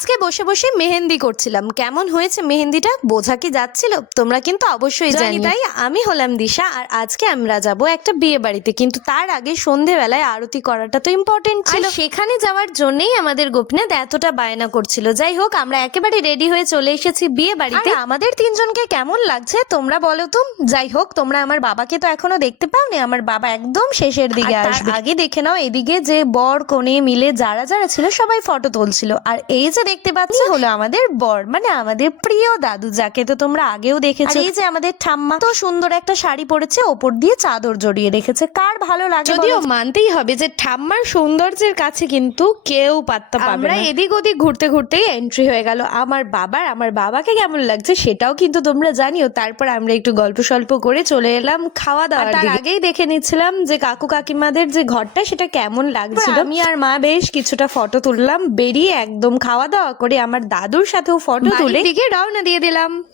আজকে বসে বসে মেহেন্দি করছিলাম। কেমন হয়েছে মেহেন্দিটা বোঝা কি যাচ্ছিল? তোমরা কিন্তু অবশ্যই জানি। তাই আমি হলাম দিশা, আর আজকে আমরা যাব একটা বিয়ে বাড়িতে, কিন্তু তার আগে সন্ধেবেলায় আরতি করাটা তো ইম্পর্টেন্ট ছিল। সেখানে যাওয়ার জন্যই আমাদের গোপীনাথ এতটা বায়না করছিল। যাই হোক, আমরা একেবারে রেডি হয়ে চলে এসেছি বিয়ে বাড়িতে। আমাদের তিনজনকে কেমন লাগছে তোমরা বলো তো। যাই হোক, তোমরা আমার বাবাকে তো এখনো দেখতে পাওনি। আমার বাবা একদম শেষের দিকে আসবে। আগে দেখে নাও এদিকে যে বর কনে মিলে যারা যারা ছিল সবাই ফটো তুলছিল। আর এই যে দেখতে পাচ্ছ হলো আমাদের বর, মানে আমাদের প্রিয় দাদু, যাকে তো তোমরা আগেও দেখেছো। এই যে আমাদের ঠাম্মা তো সুন্দর একটা শাড়ি পরেছে, ওপর দিয়ে চাদর জড়িয়ে রেখেছে। কার ভালো লাগে? যদিও মানতেই হবে যে ঠাম্মার সৌন্দর্যের কাছে কিন্তু কেউ পাত্তা পাবে না। আমরা এদিক ওদিক ঘুরতে ঘুরতেই এন্ট্রি হয়ে গেল আমার বাবাকে কেমন লাগছে সেটাও কিন্তু তোমরা জানিও। তারপর আমরা একটু গল্প সল্প করে চলে এলাম খাওয়া দাওয়ার দিকে। তার আগেই দেখে নিচ্ছিলাম যে কাকু কাকিমাদের যে ঘরটা সেটা কেমন লাগছিল। আমি আর মা বেশ কিছুটা ফটো তুললাম, বেরিয়ে একদম খাওয়া দাওয়া করে আমার দাদুর সাথেও ফটো তুলে দিকে রওনা দিয়ে দিলাম।